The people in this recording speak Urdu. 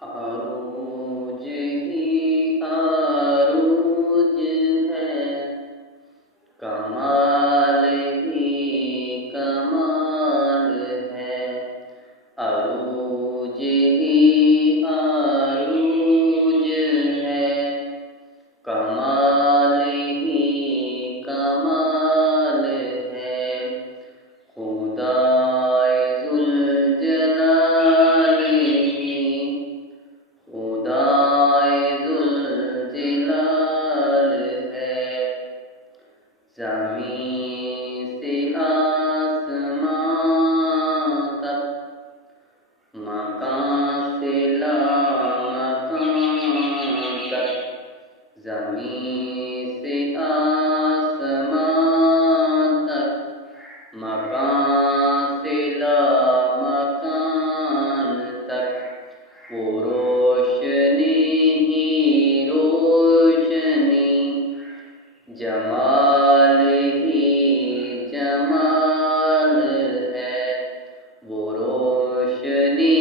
عروج ہی عروج ہے، کمال ہی کمال ہے، عروج ہی عروج ہے، کمال ہی کمال ہے، خدائے ذوالجلال ہی، خدائے ذوالجلال ہے، زمین سے آسمان تک، مکان سے لامکان تک، زمین سے آسمان تک، مکان سے لامکان تک، وہ روشنی ہی روشنی، جمال ہی جمال ہے، وہ روشنی